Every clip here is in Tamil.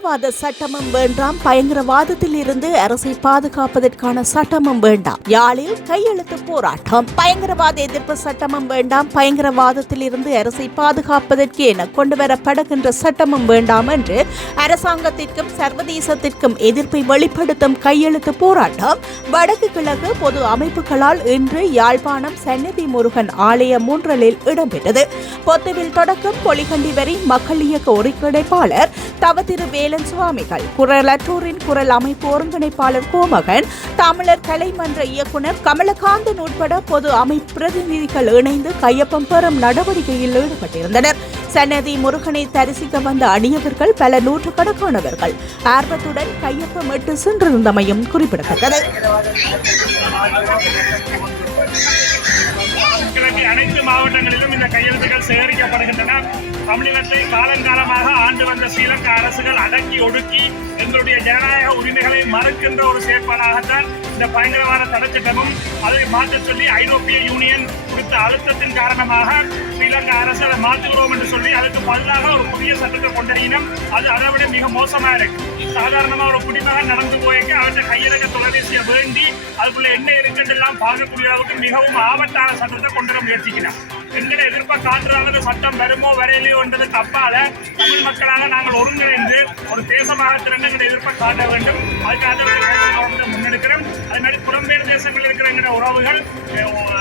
பயங்கரவாத சட்டமும் வேண்டாம், பயங்கரவாதத்தில் இருந்து அரசை பாதுகாப்பதற்கான சட்டமும் வேண்டாம். யாழில் கையெழுத்து போராட்டம். பயங்கரவாத எதிர்ப்பு சட்டமும் வேண்டாம், பயங்கரவாதத்தில் இருந்து அரசை பாதுகாப்பதற்கு என கொண்டுவரப்படுகின்ற சட்டமும் வேண்டாம் என்று அரசாங்கத்திற்கும் சர்வதேசத்திற்கும் எதிர்ப்பை வெளிப்படுத்தும் கையெழுத்து போராட்டம் வடக்கு கிழக்கு பொது அமைப்புகளால் இன்று யாழ்ப்பாணம் சன்னதி முருகன் ஆலய முன்றலில் இடம்பெற்றது. பொத்துவில் தொடக்கம் பொலிகண்டி வரை மக்கள் இயக்க ஒருங்கிணைப்பாளர் தவத்திரு வேலன் சுவாமிகள், குரலற்றோரின் குரல் அமைப்பு ஒருங்கிணைப்பாளர் கோமகன், தமிழர் கலைமன்ற இயக்குனர் கமலகாந்தன் உட்பட பொது அமைப்பு பிரதிநிதிகள் இணைந்து கையொப்பம் பெறும் நடவடிக்கையில் ஈடுபட்டிருந்தனர். சன்னதி முருகனை தரிசிக்க வந்த அடியவர்கள் பல நூற்றுக்கணக்கானவர்கள் ஆர்வத்துடன் கையொப்பமிட்டு சென்றிருந்தமையும் குறிப்பிடத்தக்கது. அனைத்து மாவட்டங்களிலும் இந்த கையெழுத்துக்கள் சேகரிக்கப்படுகின்றன. தமிழினத்தை காலங்காலமாக ஆண்டு வந்த ஸ்ரீலங்கா அரசுகள் அடக்கி ஒடுக்கி எங்களுடைய ஜனநாயக உரிமைகளை மறுக்கின்ற ஒரு செயற்பாடாகத்தான் இந்த பயங்கரவாத தடைச்சட்டமும் அதை மாற்றச் சொல்லி ஐரோப்பிய யூனியன் கொடுத்த அழுத்தத்தின் காரணமாக ஸ்ரீலங்கா அரசு அதை மாற்றுகிறோம் என்று சொல்லி அதுக்கு பதிலாக ஒரு புதிய சட்டத்தை கொண்டறியினம். அது அதை விட மிக மோசமாக இருக்கு. சாதாரணமாக ஒரு குடிமகன் நடந்து போயிருக்க அவற்றை கையிலக்க தொலைபேசியை வேண்டி அதுக்குள்ள என்ன இருக்குன்றெல்லாம் பார்க்கக்கூடிய அளவுக்கு மிகவும் ஆபத்தான சட்டத்தை கொண்டு வர முயற்சிக்கிறோம். எங்களை எதிர்ப்பை காட்டுறாங்க சட்டம் வருமோ வரையிலையோ என்றதுக்கு அப்பால தமிழ் மக்களாக நாங்கள் ஒருங்கிணைந்து ஒரு தேசமாக திறன் எங்களை எதிர்ப்பை காட்ட வேண்டும். அதுக்காக முன்னெடுக்கிறோம். அது மாதிரி புறம்பெயர் தேசங்களில் இருக்கிற எங்களுடைய உறவுகள்,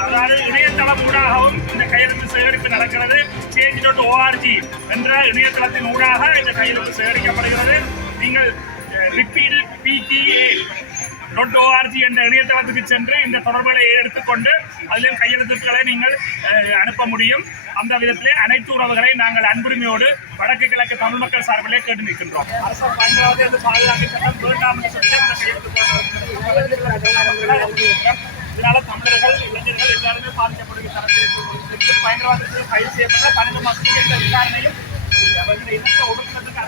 அதாவது இணையதளம் ஊடாகவும் இந்த கையெழுத்து சேகரிப்பு நடக்கிறது. change.org என்ற இணையதளத்தின் ஊடாக இந்த கையெழுத்து சேகரிக்கப்படுகிறது. நீங்கள் repeal.org என்ற இணையதளத்துக்கு சென்று இந்த தொடர்புகளை எடுத்துக்கொண்டு அதிலும் கையெழுத்துக்களை நீங்கள் அனுப்ப முடியும். அந்த விதத்திலே அனைத்து உறவுகளை நாங்கள் அன்புரிமையோடு வடக்கு கிழக்கு தமிழ் மக்கள் சார்பிலே கேட்டு நிற்கின்றோம். அரசு பயங்கரவாத பாதுகாப்பு சட்டம் வேண்டாம் என்று சொல்லி இந்த கையெழுத்து இதனால தமிழர்கள், இளைஞர்கள் எல்லாருமே பாதிக்கப்படுகிற தரத்தில் பயங்கரவாதத்தில் கைது செய்யப்பட்ட 12 மக்களுக்கு எந்த விசாரணையும் இனத்தை ஒடுக்குவதற்கு